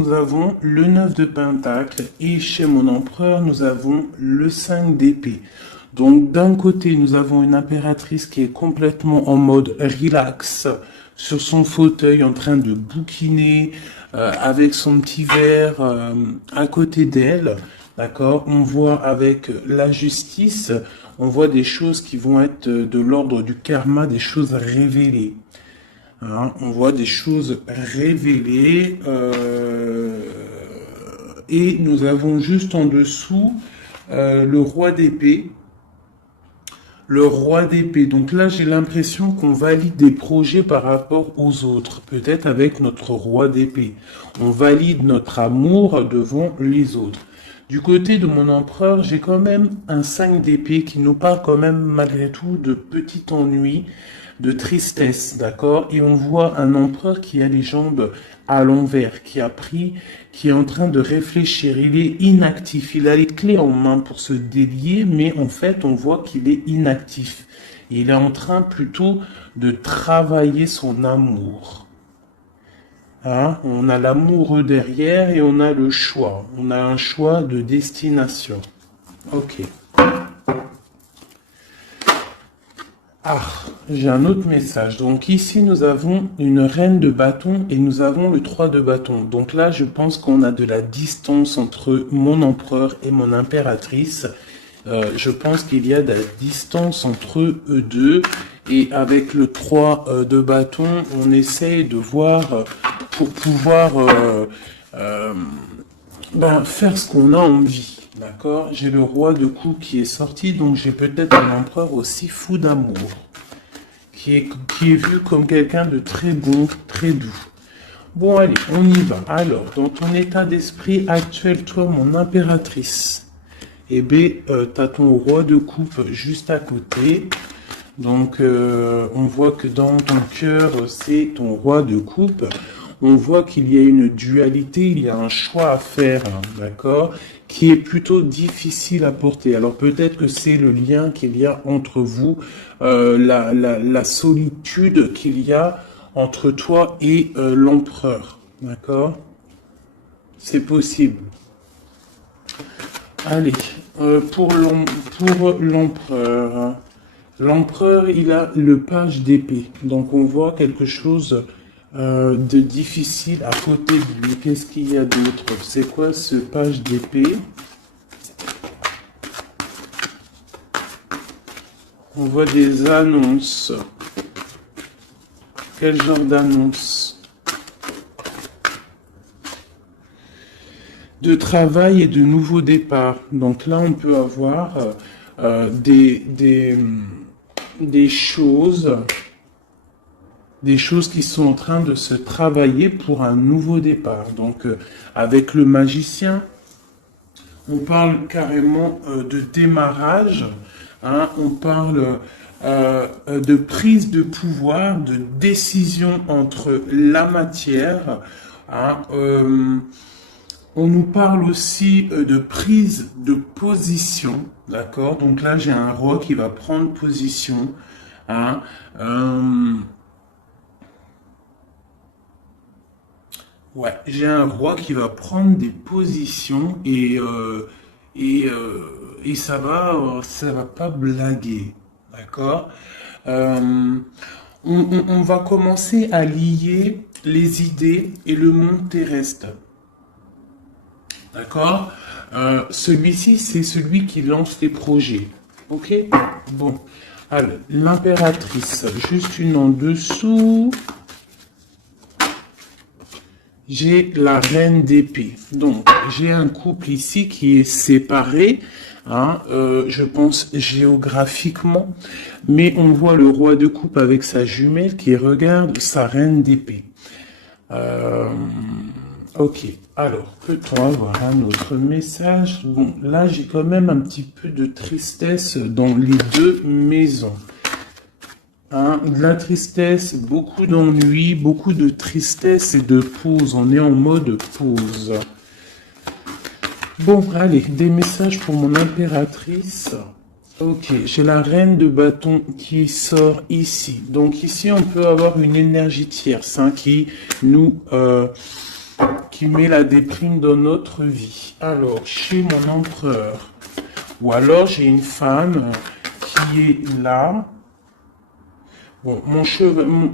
Nous avons le 9 de Pentacle et chez mon empereur, nous avons le 5 d'épée. Donc d'un côté, nous avons une impératrice qui est complètement en mode relax sur son fauteuil en train de bouquiner avec son petit verre à côté d'elle. D'accord? On voit avec la justice, on voit des choses qui vont être de l'ordre du karma, des choses révélées. Hein, on voit des choses révélées et nous avons juste en dessous le roi d'épée. Le roi d'épée. Donc là, j'ai l'impression qu'on valide des projets par rapport aux autres. Peut-être avec notre roi d'épée. On valide notre amour devant les autres. Du côté de mon empereur, j'ai quand même un 5 d'épée qui nous parle quand même malgré tout de petit ennui, de tristesse, d'accord? Et on voit un empereur qui a les jambes à l'envers, qui est en train de réfléchir. Il est inactif, il a les clés en main pour se délier, mais en fait, on voit qu'il est inactif. Il est en train plutôt de travailler son amour. Hein? On a l'amoureux derrière et on a le choix. On a un choix de destination. Ok. Ah, j'ai un autre message. Donc ici, nous avons une reine de bâton et nous avons le 3 de bâton. Donc là, je pense qu'on a de la distance entre mon empereur et mon impératrice. Je pense qu'il y a de la distance entre eux deux. Et avec le 3 de bâton, on essaye de voir pour pouvoir faire ce qu'on a envie. D'accord? J'ai le roi de coupe qui est sorti, donc j'ai peut-être un empereur aussi fou d'amour, qui est vu comme quelqu'un de très bon, très doux. Bon, allez, on y va. Alors, dans ton état d'esprit actuel, toi, mon impératrice, eh bien, t'as ton roi de coupe juste à côté. Donc, on voit que dans ton cœur, c'est ton roi de coupe. On voit qu'il y a une dualité, il y a un choix à faire, hein, d'accord, qui est plutôt difficile à porter. Alors peut-être que c'est le lien qu'il y a entre vous, la solitude qu'il y a entre toi et l'empereur, d'accord? C'est possible. Allez, pour l'empereur, hein. L'empereur, il a le page d'épée. Donc on voit quelque chose de difficile à côté de lui. Qu'est-ce qu'il y a d'autre? C'est quoi ce page d'épée? On voit des annonces. Quel genre d'annonces? De travail et de nouveaux départs. Donc là, on peut avoir des choses qui sont en train de se travailler pour un nouveau départ. Donc, avec le magicien, on parle carrément de démarrage, hein, on parle de prise de pouvoir, de décision entre la matière, hein, on nous parle aussi de prise de position, d'accord? Donc là, j'ai un roi qui va prendre position, hein, ouais, j'ai un roi qui va prendre des positions et ça va pas blaguer, d'accord? On va commencer à lier les idées et le monde terrestre, d'accord? Celui-ci, c'est celui qui lance les projets, ok? Bon, alors l'impératrice, juste une en dessous. J'ai la reine d'épée. Donc, j'ai un couple ici qui est séparé, hein, je pense géographiquement, mais on voit le roi de coupe avec sa jumelle qui regarde sa reine d'épée. Ok, alors, peut-on avoir un autre message? Bon, là, j'ai quand même un petit peu de tristesse dans les deux maisons. Hein, de la tristesse, beaucoup d'ennui, beaucoup de tristesse et de pause. On est en mode pause. Bon, allez, des messages pour mon impératrice. Ok, j'ai la reine de bâton qui sort ici. Donc ici, on peut avoir une énergie tierce, hein, qui nous qui met la déprime dans notre vie. Alors, chez mon empereur, ou alors j'ai une femme qui est là. Bon,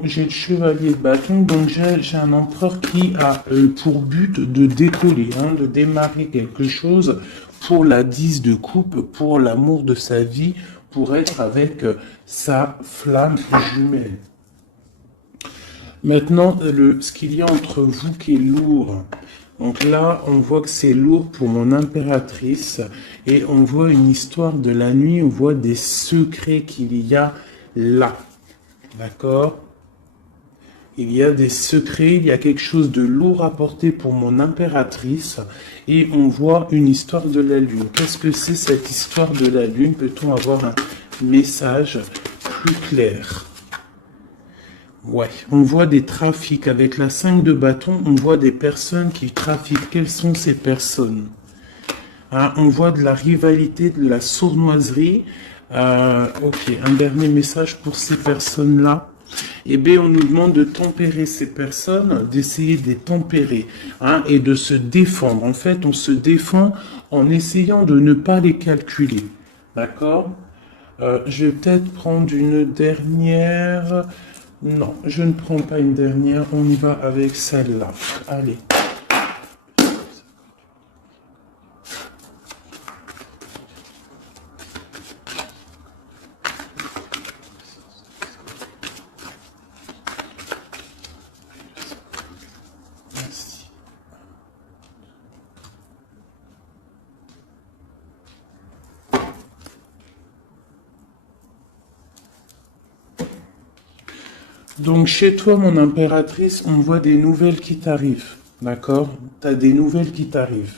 j'ai le chevalier de bâton, donc j'ai un empereur qui a pour but de décoller, de démarrer quelque chose pour la 10 de coupe, pour l'amour de sa vie, pour être avec sa flamme jumelle. Maintenant, ce qu'il y a entre vous qui est lourd. Donc là, on voit que c'est lourd pour mon impératrice et on voit une histoire de la nuit, on voit des secrets qu'il y a là. D'accord? Il y a des secrets, il y a quelque chose de lourd à porter pour mon impératrice et on voit une histoire de la lune. Qu'est-ce que c'est cette histoire de la lune? Peut-on avoir un message plus clair? Ouais, on voit des trafics. Avec la 5 de bâton, on voit des personnes qui trafiquent. Quelles sont ces personnes? On voit de la rivalité, de la sournoiserie. Ok, un dernier message pour ces personnes-là. Eh bien, on nous demande de tempérer ces personnes, d'essayer de les tempérer et de se défendre. En fait, on se défend en essayant de ne pas les calculer. D'accord? Je vais peut-être prendre une dernière. Non, je ne prends pas une dernière. On y va avec celle-là. Allez. Merci. Donc chez toi, mon impératrice, on voit des nouvelles qui t'arrivent. D'accord? Tu as des nouvelles qui t'arrivent.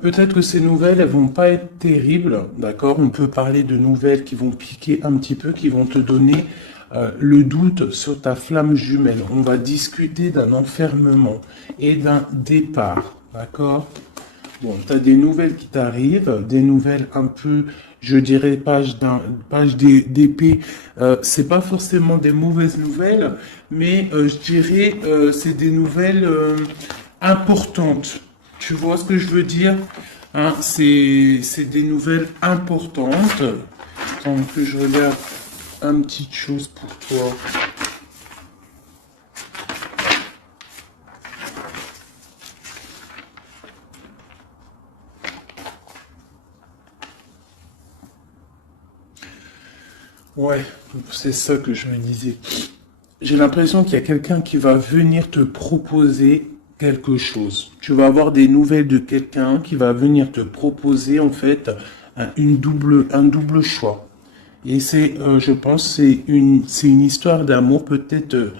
Peut-être que ces nouvelles, elles vont pas être terribles, d'accord? On peut parler de nouvelles qui vont piquer un petit peu, qui vont te donner le doute sur ta flamme jumelle. On va discuter d'un enfermement et d'un départ, d'accord? Bon, tu as des nouvelles qui t'arrivent, des nouvelles un peu, je dirais, page d'épée. C'est pas forcément des mauvaises nouvelles, mais je dirais, c'est des nouvelles importantes. Tu vois ce que je veux dire? C'est des nouvelles importantes. Attends que je regarde une petite chose pour toi. Ouais, c'est ça que je me disais. J'ai l'impression qu'il y a quelqu'un qui va venir te proposer quelque chose. Tu vas avoir des nouvelles de quelqu'un qui va venir te proposer en fait un double choix. Et c'est, je pense, c'est une histoire d'amour, peut-être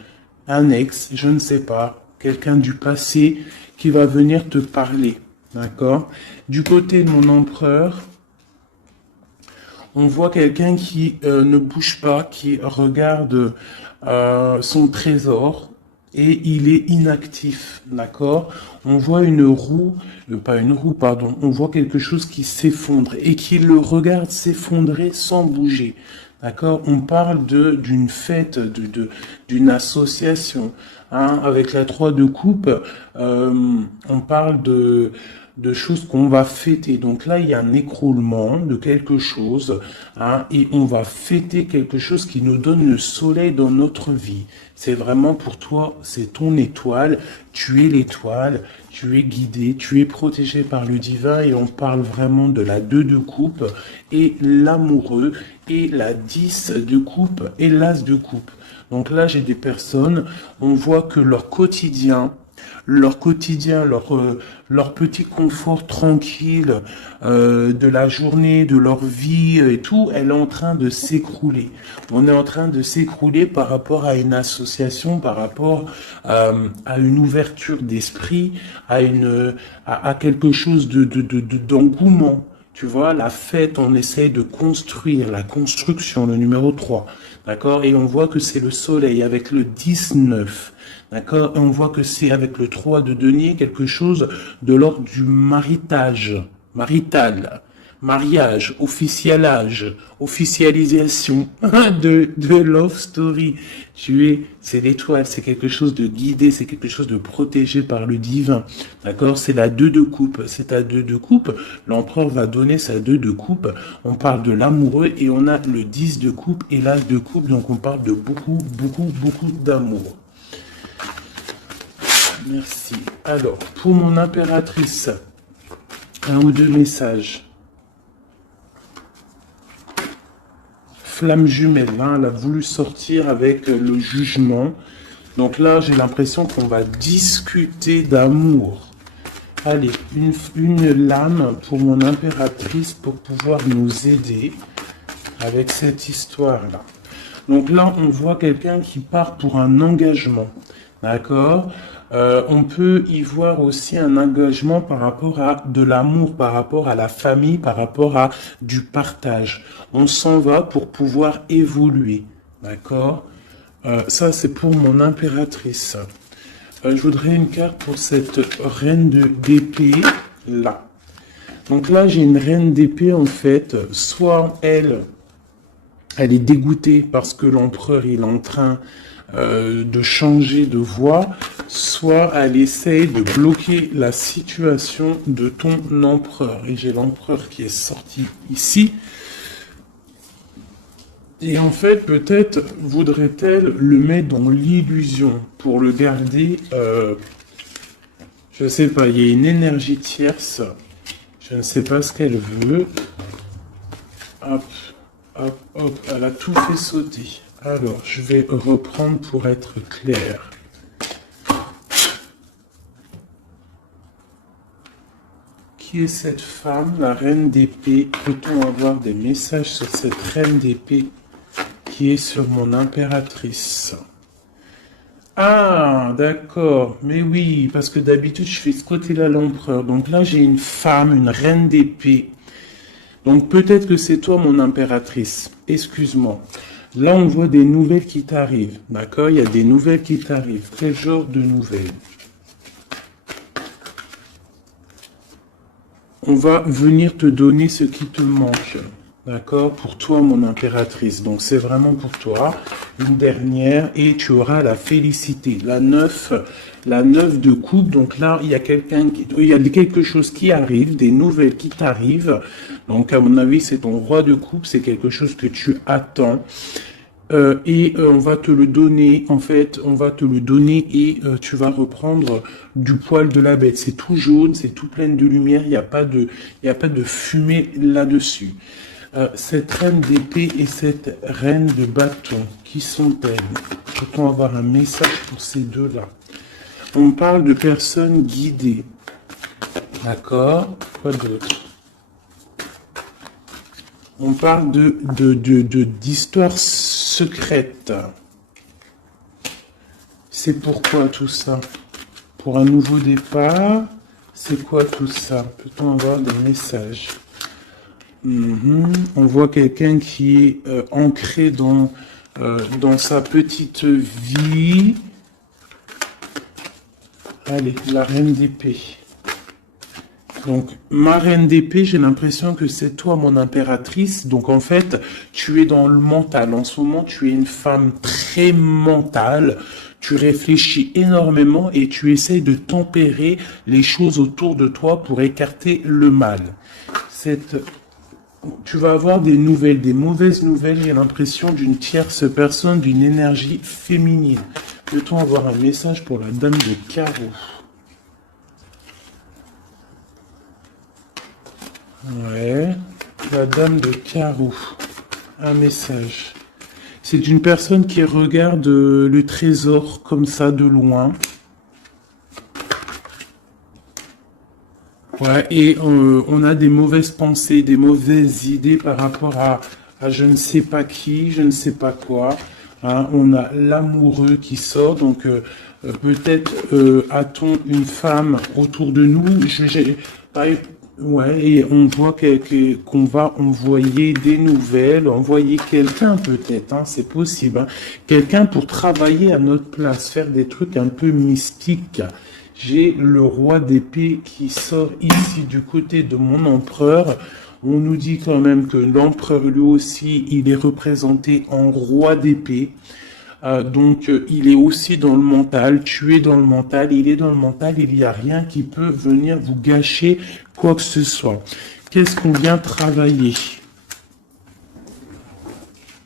un ex, je ne sais pas, quelqu'un du passé qui va venir te parler, d'accord? Du côté de mon empereur, on voit quelqu'un qui ne bouge pas, qui regarde son trésor et il est inactif, d'accord? On voit une roue, pas une roue, pardon, on voit quelque chose qui s'effondre et qui le regarde s'effondrer sans bouger, d'accord? On parle d'une fête, d'une association, avec la 3 de coupe, on parle de choses qu'on va fêter. Donc là, il y a un écroulement de quelque chose, et on va fêter quelque chose qui nous donne le soleil dans notre vie. C'est vraiment pour toi, c'est ton étoile, tu es l'étoile, tu es guidé, tu es protégé par le divin et on parle vraiment de la 2 de coupe et l'amoureux et la 10 de coupe et l'as de coupe. Donc là, j'ai des personnes, on voit que leur quotidien, leur petit confort tranquille de la journée, de leur vie et tout, elle est en train de s'écrouler. On est en train de s'écrouler par rapport à une association, par rapport à une ouverture d'esprit, à quelque chose d'engouement. Tu vois, la fête, on essaye de construire, la construction, le numéro 3. D'accord? Et on voit que c'est le soleil avec le 19. D'accord? Et on voit que c'est avec le 3 de denier quelque chose de l'ordre du marital. mariage, officialage, officialisation de love story. C'est l'étoile, c'est quelque chose de guidé, c'est quelque chose de protégé par le divin. D'accord? C'est la 2 de coupe. C'est ta 2 de coupe. L'empereur va donner sa 2 de coupe. On parle de l'amoureux et on a le 10 de coupe et l'as de coupe. Donc on parle de beaucoup, beaucoup, beaucoup d'amour. Merci. Alors, pour mon impératrice, un ou deux messages. Flamme jumelle, hein, elle a voulu sortir avec le jugement. Donc là, j'ai l'impression qu'on va discuter d'amour. Allez, une lame pour mon impératrice pour pouvoir nous aider avec cette histoire-là. Donc là, on voit quelqu'un qui part pour un engagement. D'accord? On peut y voir aussi un engagement par rapport à de l'amour, par rapport à la famille, par rapport à du partage. On s'en va pour pouvoir évoluer. D'accord? Ça, c'est pour mon impératrice. Je voudrais une carte pour cette reine d'épée là. Donc là, j'ai une reine d'épée en fait. Soit elle est dégoûtée parce que l'empereur il est en train de changer de voie, soit elle essaye de bloquer la situation de ton empereur. Et j'ai l'empereur qui est sorti ici. Et en fait, peut-être voudrait-elle le mettre dans l'illusion pour le garder, je ne sais pas, il y a une énergie tierce, je ne sais pas ce qu'elle veut. Hop, hop, hop, elle a tout fait sauter. Alors, je vais reprendre pour être clair. Qui est cette femme, la reine d'épée? Peut-on avoir des messages sur cette reine d'épée qui est sur mon impératrice? Ah, d'accord. Mais oui, parce que d'habitude, je fais ce côté-là l'empereur. Donc là, j'ai une femme, une reine d'épée. Donc peut-être que c'est toi, mon impératrice. Excuse-moi. Là, on voit des nouvelles qui t'arrivent. D'accord? Il y a des nouvelles qui t'arrivent. Quel genre de nouvelles? On va venir te donner ce qui te manque. D'accord? Pour toi, mon impératrice. Donc, c'est vraiment pour toi. Une dernière. Et tu auras la félicité. La 9 de coupe. Donc là, il y a quelque chose qui arrive. Des nouvelles qui t'arrivent. Donc, à mon avis, c'est ton roi de coupe. C'est quelque chose que tu attends. On va te le donner, en fait, on va te le donner et tu vas reprendre du poil de la bête. C'est tout jaune, c'est tout plein de lumière, il n'y a pas de fumée là-dessus. Cette reine d'épée et cette reine de bâton, qui sont-elles? Peut-on avoir un message pour ces deux-là? On parle de personnes guidées. D'accord? Quoi d'autre? On parle d'histoires secrètes. C'est pourquoi tout ça? Pour un nouveau départ? C'est quoi tout ça? Peut-on avoir des messages? On voit quelqu'un qui est ancré dans sa petite vie. Allez, la reine d'épée. Donc, ma reine d'épée, j'ai l'impression que c'est toi, mon impératrice. Donc, en fait, tu es dans le mental. En ce moment, tu es une femme très mentale. Tu réfléchis énormément et tu essayes de tempérer les choses autour de toi pour écarter le mal. Tu vas avoir des nouvelles, des mauvaises nouvelles. J'ai l'impression d'une tierce personne, d'une énergie féminine. Peut-on avoir un message pour la dame de carreau? Ouais, la dame de carreau, un message. C'est une personne qui regarde le trésor comme ça de loin. Ouais, et on a des mauvaises pensées, des mauvaises idées par rapport à je ne sais pas qui, je ne sais pas quoi. Hein, on a l'amoureux qui sort, donc peut-être a-t-on une femme autour de nous. Ouais, et on voit qu'on va envoyer des nouvelles, envoyer quelqu'un peut-être, hein, c'est possible. Hein, quelqu'un pour travailler à notre place, faire des trucs un peu mystiques. J'ai le roi d'épée qui sort ici du côté de mon empereur. On nous dit quand même que l'empereur, lui aussi, il est représenté en roi d'épée. Donc, il est aussi dans le mental, tu es dans le mental, il est dans le mental, il n'y a rien qui peut venir vous gâcher quoi que ce soit. Qu'est-ce qu'on vient travailler?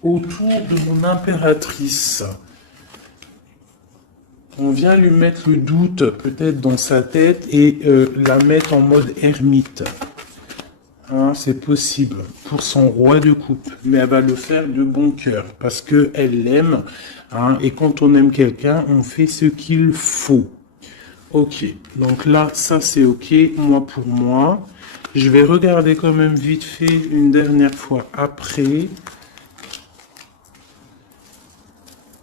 Autour de mon impératrice, on vient lui mettre le doute peut-être dans sa tête et la mettre en mode ermite. Hein, c'est possible pour son roi de coupe, mais elle va le faire de bon cœur parce que elle l'aime. Hein, et quand on aime quelqu'un, on fait ce qu'il faut. Ok, donc là, ça c'est ok. Moi pour moi, je vais regarder quand même vite fait une dernière fois après.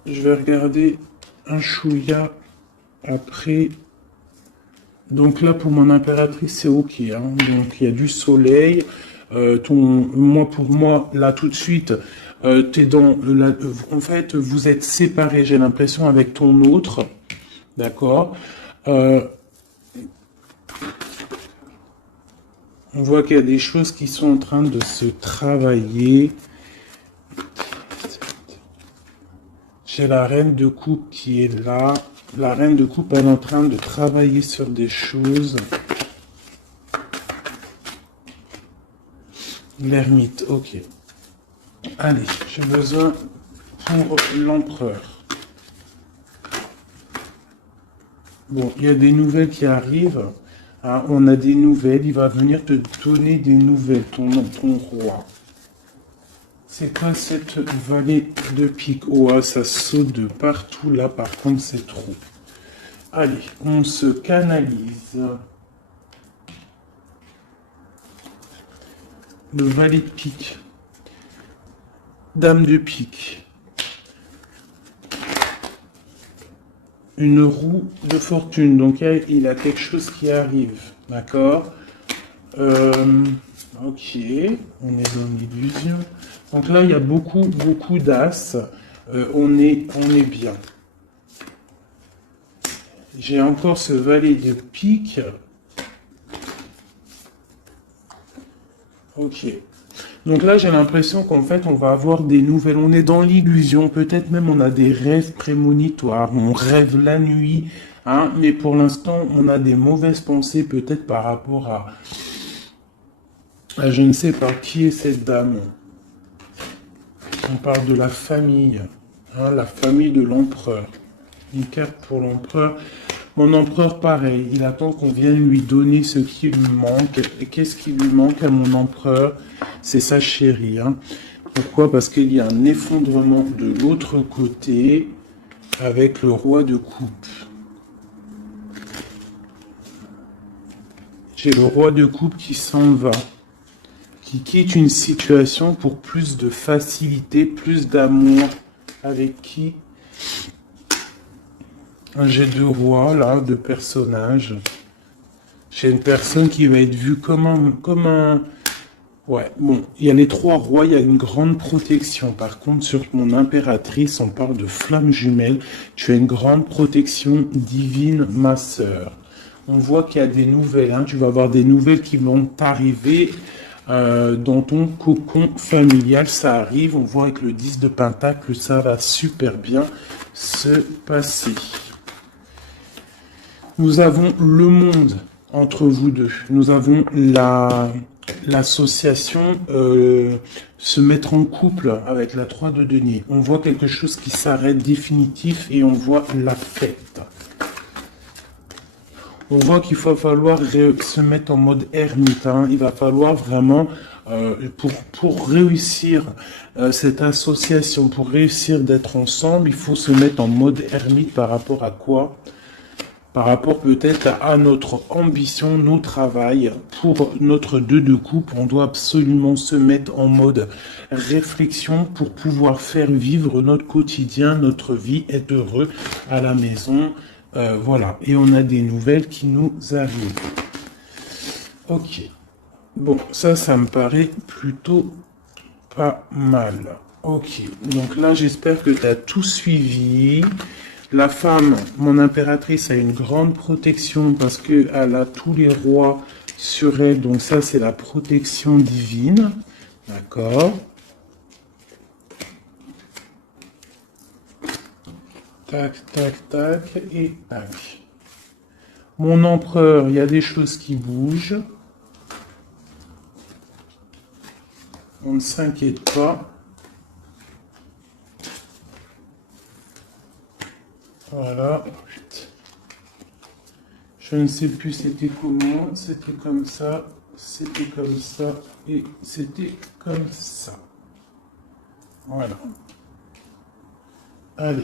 Je vais regarder un chouïa après. Donc là, pour mon impératrice, c'est ok. Hein. Donc il y a du soleil. Moi, pour moi, là, tout de suite, t'es dans en fait, vous êtes séparés, j'ai l'impression, avec ton autre. D'accord. On voit qu'il y a des choses qui sont en train de se travailler. J'ai la reine de coupe qui est là. La reine de coupe, elle est en train de travailler sur des choses. L'ermite, ok. Allez, j'ai besoin pour l'empereur. Bon, il y a des nouvelles qui arrivent. Ah, on a des nouvelles. Il va venir te donner des nouvelles, ton roi. C'est quoi cette vallée de pique? Oh, ça saute de partout là, par contre, c'est trop. Allez, on se canalise. Le valet de pique. Dame de pique. Une roue de fortune. Donc, il a quelque chose qui arrive. D'accord. Ok, on est dans l'illusion. Donc là, il y a beaucoup d'as. On est bien. J'ai encore ce valet de pique. Ok. Donc là, j'ai l'impression qu'en fait, on va avoir des nouvelles. On est dans l'illusion. Peut-être même on a des rêves prémonitoires. On rêve la nuit. Hein, mais pour l'instant, on a des mauvaises pensées peut-être par rapport à je ne sais pas qui est cette dame. On parle de la famille. Hein, la famille de l'empereur. Une carte pour l'empereur. Mon empereur, pareil, il attend qu'on vienne lui donner ce qui lui manque. Et qu'est-ce qui lui manque à mon empereur? C'est sa chérie. Hein. Pourquoi? Parce qu'il y a un effondrement de l'autre côté avec le roi de coupe. J'ai le roi de coupe qui s'en va, qui quitte une situation pour plus de facilité, plus d'amour. Avec qui? J'ai deux rois, là, deux personnages. J'ai une personne qui va être vue comme un... Ouais, bon, il y a les trois rois, il y a une grande protection. Par contre, sur mon impératrice, on parle de flamme jumelle. Tu as une grande protection divine, ma sœur. On voit qu'il y a des nouvelles, hein. Tu vas avoir des nouvelles qui vont t'arriver dans ton cocon familial. Ça arrive, on voit avec le 10 de pentacle, ça va super bien se passer. Nous avons le monde entre vous deux. Nous avons l'association se mettre en couple avec la 3 de denier. On voit quelque chose qui s'arrête définitif et on voit la fête. On voit qu'il va falloir se mettre en mode ermite. Hein. Il va falloir vraiment, pour réussir cette association, pour réussir d'être ensemble, il faut se mettre en mode ermite par rapport à quoi? Par rapport peut-être à notre ambition, nos travail. Pour notre 2 de coupe, on doit absolument se mettre en mode réflexion pour pouvoir faire vivre notre quotidien, notre vie, être heureux à la maison. Voilà, et on a des nouvelles qui nous arrivent. Ok. Bon, ça me paraît plutôt pas mal. Ok, donc là, j'espère que tu as tout suivi. La femme, mon impératrice, a une grande protection parce qu'elle a tous les rois sur elle. Donc ça, c'est la protection divine. D'accord. Tac, tac, tac, et tac. Mon empereur, il y a des choses qui bougent. On ne s'inquiète pas. Voilà. Je ne sais plus c'était comment. C'était comme ça. C'était comme ça. Et c'était comme ça. Voilà. Allez.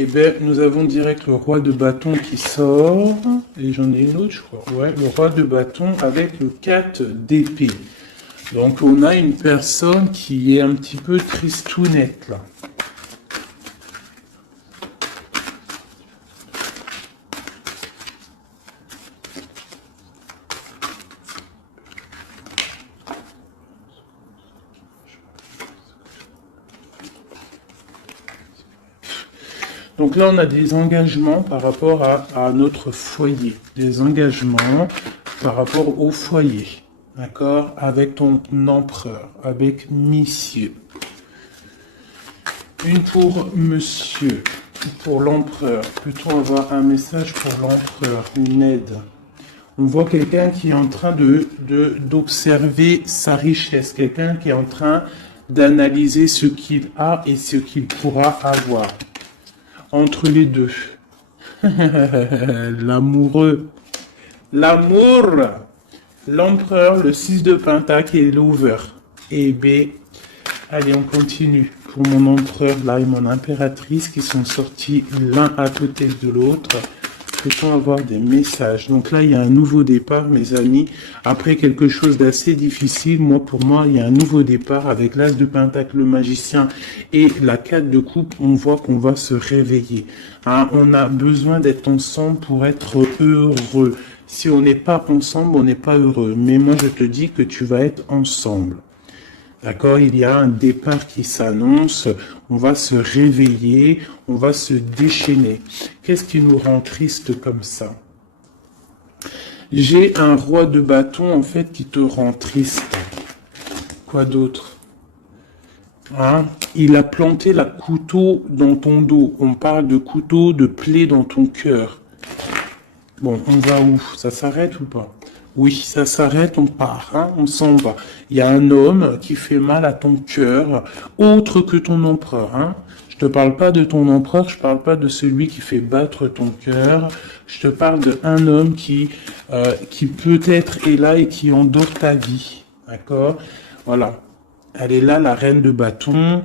Eh bien, nous avons direct le roi de bâton qui sort. Et j'en ai une autre, je crois. Ouais, le roi de bâton avec le 4 d'épée. Donc, on a une personne qui est un petit peu tristounette, là. Donc là, on a des engagements par rapport à notre foyer. Des engagements par rapport au foyer. D'accord? Avec ton empereur. Avec monsieur. Une pour monsieur. Pour l'empereur. Plutôt avoir un message pour l'empereur. Une aide. On voit quelqu'un qui est en train d'observer sa richesse. Quelqu'un qui est en train d'analyser ce qu'il a et ce qu'il pourra avoir. Entre les deux. L'amoureux. L'amour. L'empereur, le 6 de pentacle et l'over. Et B. Allez, on continue. Pour mon empereur, là, et mon impératrice qui sont sortis l'un à côté de l'autre. Peut-on avoir des messages? Donc là, il y a un nouveau départ, mes amis. Après quelque chose d'assez difficile, pour moi, il y a un nouveau départ avec l'as de pentacle, le magicien et la 4 de coupe. On voit qu'on va se réveiller. Hein, on a besoin d'être ensemble pour être heureux. Si on n'est pas ensemble, on n'est pas heureux. Mais moi, je te dis que tu vas être ensemble. D'accord, il y a un départ qui s'annonce, on va se réveiller, on va se déchaîner. Qu'est-ce qui nous rend triste comme ça? J'ai un roi de bâton, en fait, qui te rend triste. Quoi d'autre? Hein? Il a planté la couteau dans ton dos. On parle de couteau, de plaie dans ton cœur. Bon, on va où? Ça s'arrête ou pas? Oui, ça s'arrête, on part, hein, on s'en va. Il y a un homme qui fait mal à ton cœur, autre que ton empereur. Hein. Je te parle pas de ton empereur, je parle pas de celui qui fait battre ton cœur. Je te parle d'un homme qui peut-être est là et qui endort ta vie. D'accord? Voilà. Elle est là, la reine de bâton.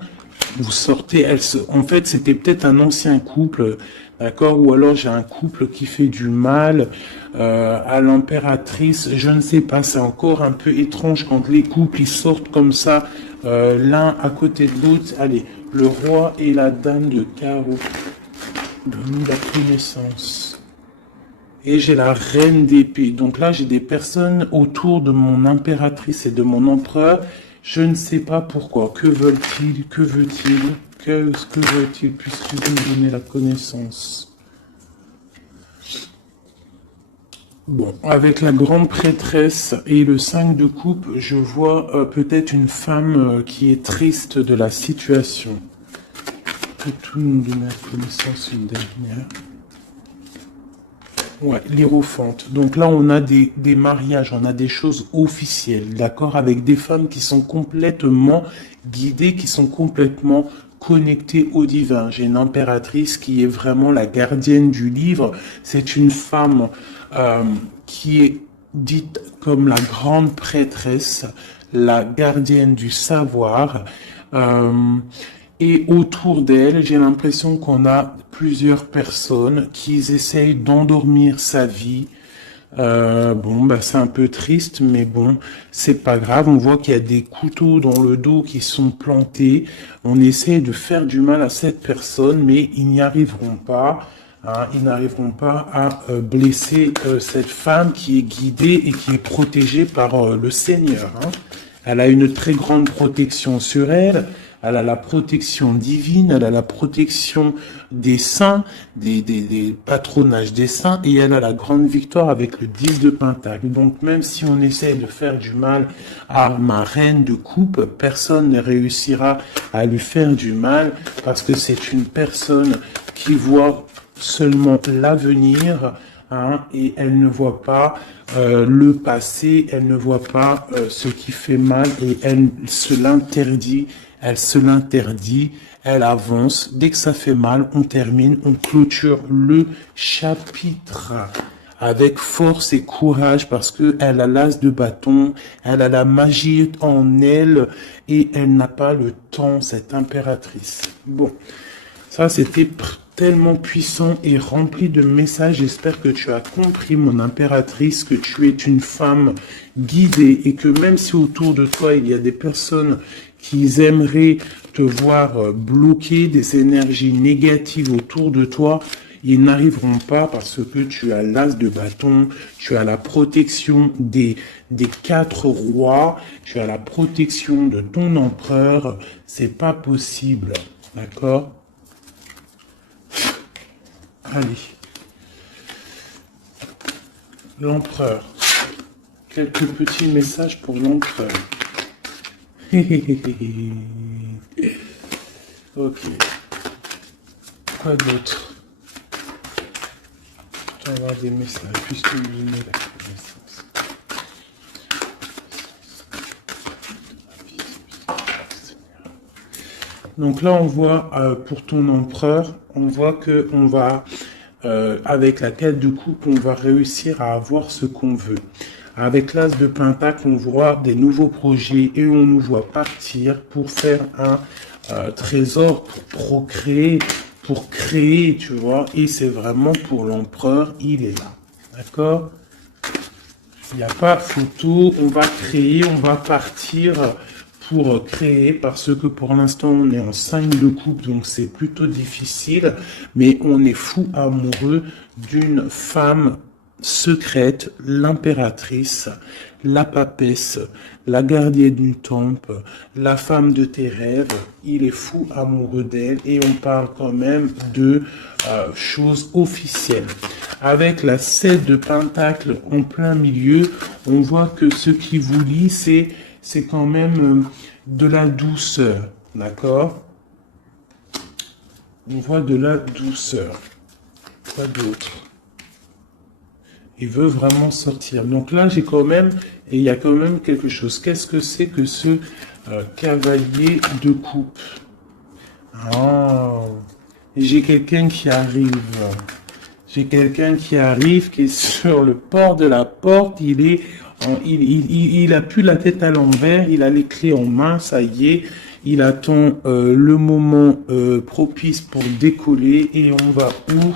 Vous sortez, en fait, c'était peut-être un ancien couple, d'accord? Ou alors j'ai un couple qui fait du mal à l'impératrice. Je ne sais pas, c'est encore un peu étrange quand les couples ils sortent comme ça, l'un à côté de l'autre. Allez, le roi et la dame de carreau. Donne la connaissance. Et j'ai la reine d'épée. Donc là, j'ai des personnes autour de mon impératrice et de mon empereur. Je ne sais pas pourquoi. Que veulent-ils? Que veut-il? Que veut-il? Puisqu'ils me donner la connaissance. Bon, avec la grande prêtresse et le 5 de coupe, je vois peut-être une femme qui est triste de la situation. Peut-on nous donner la connaissance une dernière? Ouais, l'hiérophante. Donc là, on a des mariages, on a des choses officielles, d'accord, avec des femmes qui sont complètement guidées, qui sont complètement connectées au divin. J'ai une impératrice qui est vraiment la gardienne du livre. C'est une femme qui est dite comme la grande prêtresse, la gardienne du savoir. Et autour d'elle, j'ai l'impression qu'on a plusieurs personnes qui essayent d'endormir sa vie. C'est un peu triste, mais bon, c'est pas grave. On voit qu'il y a des couteaux dans le dos qui sont plantés. On essaie de faire du mal à cette personne, mais ils n'y arriveront pas. Hein, ils n'arriveront pas à blesser cette femme qui est guidée et qui est protégée par le Seigneur. Hein. Elle a une très grande protection sur elle. elle a la protection divine, elle a la protection des saints, des patronages des saints, et elle a la grande victoire avec le 10 de Pentacle. Donc même si on essaie de faire du mal à ma reine de coupe, personne ne réussira à lui faire du mal, parce que c'est une personne qui voit seulement l'avenir, hein, et elle ne voit pas le passé, elle ne voit pas ce qui fait mal, et elle se l'interdit, elle avance. Dès que ça fait mal, on termine, on clôture le chapitre avec force et courage, parce que elle a l'as de bâton, elle a la magie en elle, et elle n'a pas le temps, cette impératrice. Bon, ça c'était tellement puissant et rempli de messages. J'espère que tu as compris, mon impératrice, que tu es une femme guidée, et que même si autour de toi il y a des personnes qui aimeraient te voir bloquer, des énergies négatives autour de toi, ils n'arriveront pas, parce que tu as l'as de bâton, tu as la protection des 4 rois, tu as la protection de ton empereur. C'est pas possible, d'accord? Allez. L'empereur. Quelques petits messages pour l'empereur. Ok. Quoi d'autre? Je vais avoir des messages puisque vous venez la connaissance. Donc là, on voit pour ton empereur, on voit que on va avec la 4 de coupe, on va réussir à avoir ce qu'on veut. Avec l'as de pentacle, on voit des nouveaux projets, et on nous voit partir pour faire un trésor, pour procréer, pour créer, tu vois. Et c'est vraiment pour l'empereur, il est là. D'accord? Il n'y a pas photo, on va créer, on va partir pour créer, parce que pour l'instant on est en 5 de coupe, donc c'est plutôt difficile, mais on est fou amoureux d'une femme secrète, l'impératrice, la papesse, la gardienne du temple, la femme de tes rêves. Il est fou amoureux d'elle, et on parle quand même de choses officielles. Avec la 7 de pentacle en plein milieu, on voit que ce qui vous lie, c'est quand même de la douceur, d'accord? On voit de la douceur. Quoi d'autre? Il veut vraiment sortir. Donc là, j'ai quand même, et il y a quand même quelque chose. Qu'est-ce que c'est que ce cavalier de coupe? Oh, j'ai quelqu'un qui arrive. J'ai quelqu'un qui arrive, qui est sur le port de la porte. Il a plus la tête à l'envers. Il a les clés en main. Ça y est. Il attend le moment propice pour décoller. Et on va où?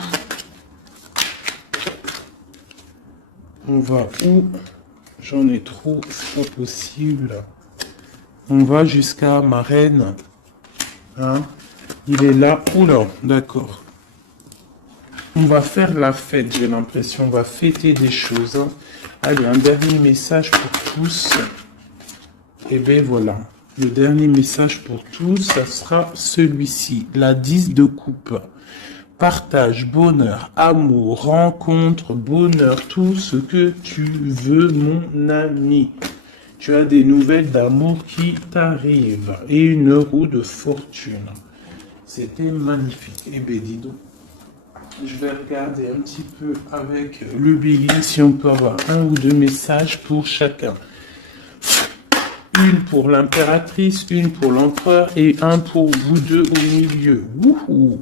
On va où? J'en ai trop, c'est pas possible. On va jusqu'à ma reine. Hein? Il est là. Oula, d'accord. On va faire la fête, j'ai l'impression. On va fêter des choses. Hein. Allez, un dernier message pour tous. Et bien voilà. Le dernier message pour tous, ça sera celui-ci. La 10 de coupe. Partage, bonheur, amour, rencontre, bonheur, tout ce que tu veux, mon ami. Tu as des nouvelles d'amour qui t'arrivent, et une roue de fortune. C'était magnifique. Eh bien, dis donc, je vais regarder un petit peu avec le bélier si on peut avoir un ou deux messages pour chacun. Une pour l'impératrice, une pour l'empereur, et un pour vous deux au milieu. Wouhou!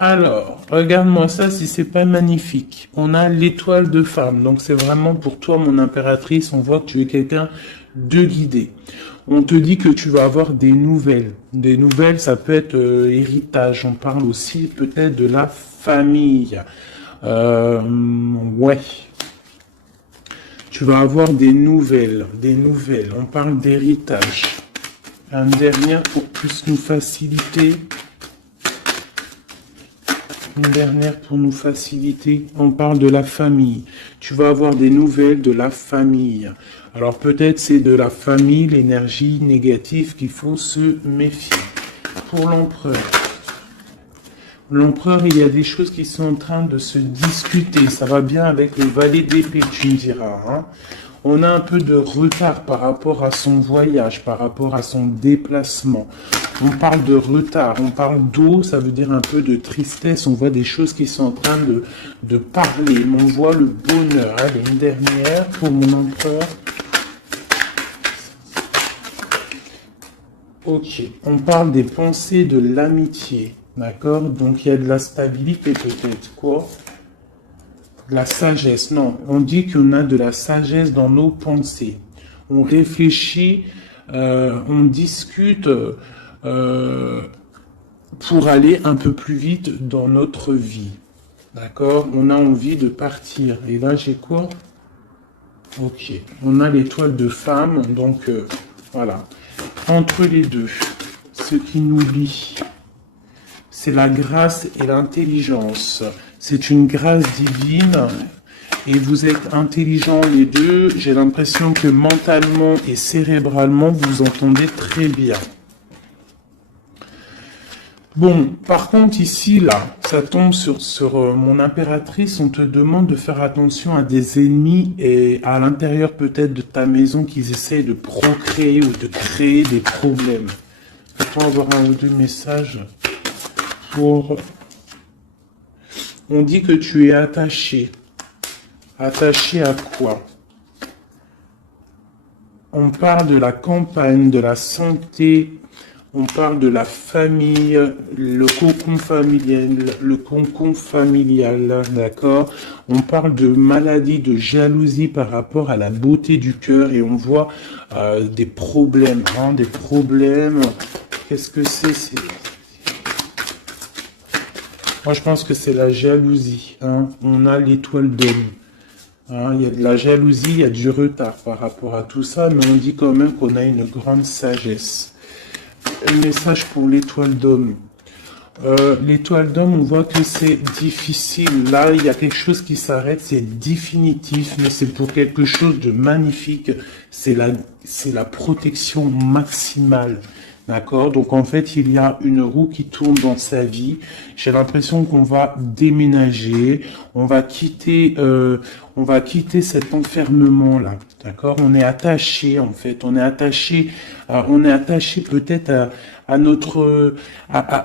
Alors, regarde-moi ça si c'est pas magnifique. On a l'étoile de femme, donc c'est vraiment pour toi, mon impératrice. On voit que tu es quelqu'un de guidé. On te dit que tu vas avoir des nouvelles. Des nouvelles, ça peut être héritage. On parle aussi peut-être de la famille. Ouais. Tu vas avoir des nouvelles. Des nouvelles. On parle d'héritage. Un dernier pour plus nous faciliter. Une dernière pour nous faciliter. On parle de la famille. Tu vas avoir des nouvelles de la famille. Alors peut-être c'est de la famille, l'énergie négative qu'il faut se méfier. Pour l'empereur. L'empereur, il y a des choses qui sont en train de se discuter. Ça va bien avec le valet d'épée, tu me diras. Hein. On a un peu de retard par rapport à son voyage, par rapport à son déplacement. On parle de retard, on parle d'eau, ça veut dire un peu de tristesse. On voit des choses qui sont en train de parler. Mais on voit le bonheur. Allez, une dernière pour mon empereur. Ok, on parle des pensées de l'amitié. D'accord? Donc il y a de la stabilité peut-être. Quoi? De la sagesse. Non, on dit qu'on a de la sagesse dans nos pensées. On réfléchit, on discute pour aller un peu plus vite dans notre vie. D'accord? On a envie de partir. Et là, j'ai quoi? Ok. On a l'étoile de femme. Donc, voilà. Entre les deux, ce qui nous lie, c'est la grâce et l'intelligence. C'est une grâce divine et vous êtes intelligents les deux. J'ai l'impression que mentalement et cérébralement, vous entendez très bien. Bon, par contre, ici, là, ça tombe sur mon impératrice. On te demande de faire attention à des ennemis et à l'intérieur peut-être de ta maison qu'ils essayent de procréer ou de créer des problèmes. Peut-on avoir un ou deux messages pour... On dit que tu es attaché. Attaché à quoi? On parle de la campagne, de la santé, on parle de la famille, le cocon familial, d'accord? On parle de maladie, de jalousie par rapport à la beauté du cœur et on voit des problèmes, hein, des problèmes. Qu'est-ce que c'est? Moi, je pense que c'est la jalousie. Hein. On a l'étoile d'homme. Hein. Il y a de la jalousie, il y a du retard par rapport à tout ça, mais on dit quand même qu'on a une grande sagesse. Un message pour l'étoile d'homme. L'étoile d'homme, on voit que c'est difficile. Là, il y a quelque chose qui s'arrête, c'est définitif, mais c'est pour quelque chose de magnifique. C'est la protection maximale. D'accord? Donc, en fait, il y a une roue qui tourne dans sa vie. J'ai l'impression qu'on va déménager. On va quitter cet enfermement-là. D'accord? On est attaché, en fait. On est attaché peut-être à notre,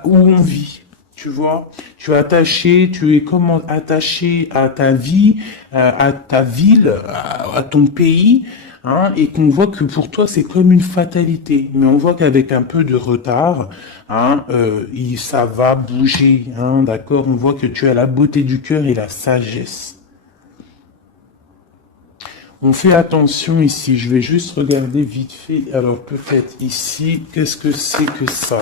où on vit. Tu vois? Tu es attaché, tu es comment attaché à ta vie, à ta ville, à ton pays. Hein, et qu'on voit que pour toi c'est comme une fatalité, mais on voit qu'avec un peu de retard, hein, ça va bouger, hein, d'accord. On voit que tu as la beauté du cœur et la sagesse. On fait attention ici. Je vais juste regarder vite fait. Alors peut-être ici, qu'est-ce que c'est que ça?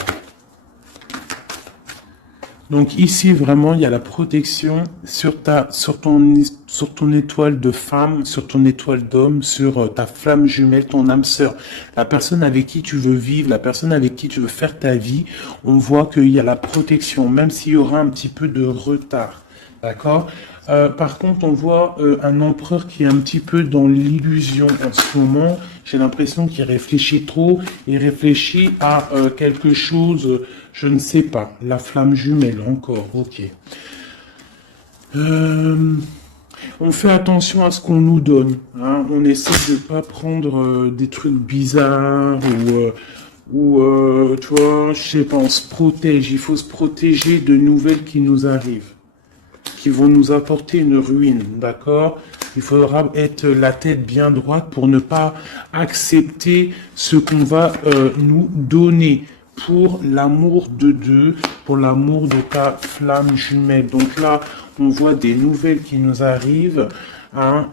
Donc ici, vraiment, il y a la protection sur ton étoile de femme, sur ton étoile d'homme, sur ta flamme jumelle, ton âme sœur. La personne avec qui tu veux vivre, la personne avec qui tu veux faire ta vie, on voit qu'il y a la protection, même s'il y aura un petit peu de retard. D'accord? Par contre, on voit un empereur qui est un petit peu dans l'illusion en ce moment. J'ai l'impression qu'il réfléchit trop. Il réfléchit à quelque chose, je ne sais pas. La flamme jumelle, encore, ok. On fait attention à ce qu'on nous donne. Hein. On essaie de pas prendre des trucs bizarres ou tu vois, je sais pas, on se protège. Il faut se protéger de nouvelles qui nous arrivent, qui vont nous apporter une ruine, d'accord? Il faudra être la tête bien droite pour ne pas accepter ce qu'on va nous donner pour l'amour de Dieu, pour l'amour de ta flamme jumelle. Donc là, on voit des nouvelles qui nous arrivent, hein,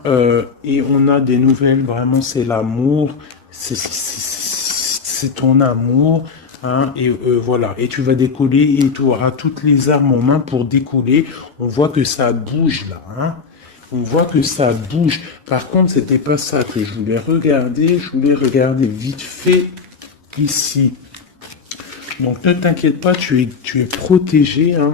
et on a des nouvelles, vraiment, c'est l'amour, c'est ton amour. Hein, et voilà, et tu vas décoller et tu auras toutes les armes en main pour décoller. On voit que ça bouge là, hein. On voit que ça bouge. Par contre, c'était pas ça que je voulais regarder. Je voulais regarder vite fait ici. Donc ne t'inquiète pas, tu es protégé. Hein,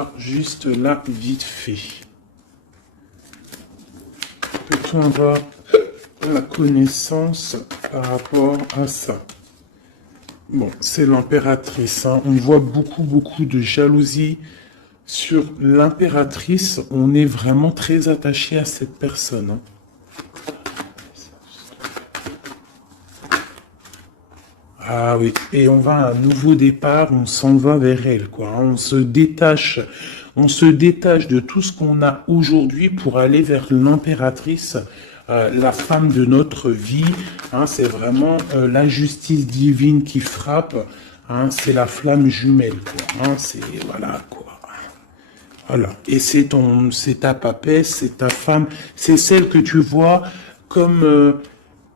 voir juste là, vite fait. Peut-on avoir la connaissance par rapport à ça? Bon, c'est l'impératrice. Hein. On voit beaucoup de jalousie sur l'impératrice. On est vraiment très attaché à cette personne. Hein. Ah oui, et on va à un nouveau départ, on s'en va vers elle, quoi. Hein. On se détache de tout ce qu'on a aujourd'hui pour aller vers l'impératrice, la femme de notre vie. Hein. C'est vraiment la justice divine qui frappe. Hein. C'est la flamme jumelle, quoi. Hein. C'est voilà, quoi. Voilà. Et c'est ta papesse, c'est ta femme, c'est celle que tu vois comme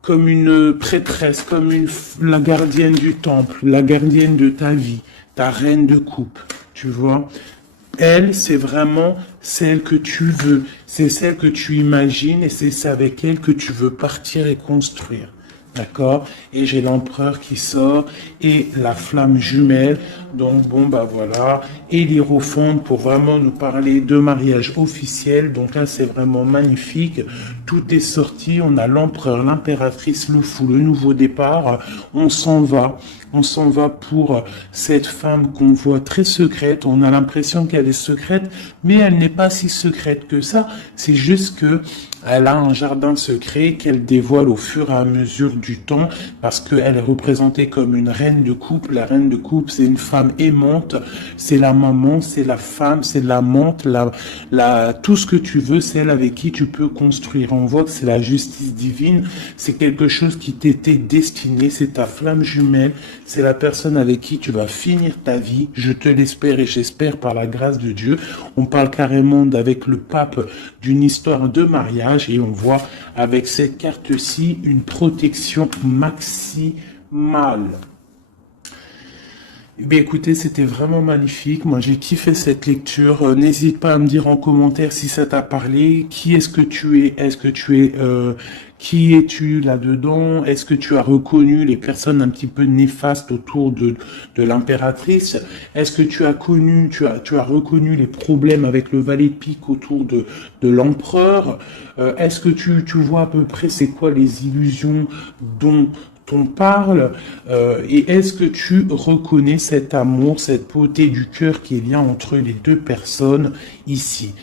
comme une prêtresse, comme la gardienne du temple, la gardienne de ta vie, ta reine de coupe, tu vois. Elle, c'est vraiment celle que tu veux, c'est celle que tu imagines et c'est avec elle que tu veux partir et construire. D'accord? Et j'ai l'empereur qui sort et la flamme jumelle. Donc bon bah voilà. Et l'Hiérophante pour vraiment nous parler de mariage officiel. Donc là c'est vraiment magnifique. Tout est sorti. On a l'empereur, l'impératrice, le fou, le nouveau départ. On s'en va. On s'en va pour cette femme qu'on voit très secrète. On a l'impression qu'elle est secrète, mais elle n'est pas si secrète que ça. C'est juste que elle a un jardin secret qu'elle dévoile au fur et à mesure du temps parce qu'elle est représentée comme une reine de coupe. La reine de coupe, c'est une femme aimante, c'est la maman, c'est la femme, c'est l'amante, tout ce que tu veux, c'est elle avec qui tu peux construire. On voit que c'est la justice divine, c'est quelque chose qui t'était destiné, c'est ta flamme jumelle, c'est la personne avec qui tu vas finir ta vie. Je te l'espère et j'espère par la grâce de Dieu. On parle carrément avec le pape d'une histoire de mariage. Et on voit avec cette carte-ci une protection maximale. Eh bien, écoutez, c'était vraiment magnifique. Moi, j'ai kiffé cette lecture. N'hésite pas à me dire en commentaire si ça t'a parlé. Qui est-ce que tu es? Est-ce que tu es... qui es-tu là-dedans? Est-ce que tu as reconnu les personnes un petit peu néfastes autour de l'impératrice? Est-ce que tu as reconnu les problèmes avec le valet de pique autour de l'empereur? Est-ce que tu vois à peu près c'est quoi les illusions dont on parle, et est-ce que tu reconnais cet amour, cette beauté du cœur qui est bien entre les deux personnes ici?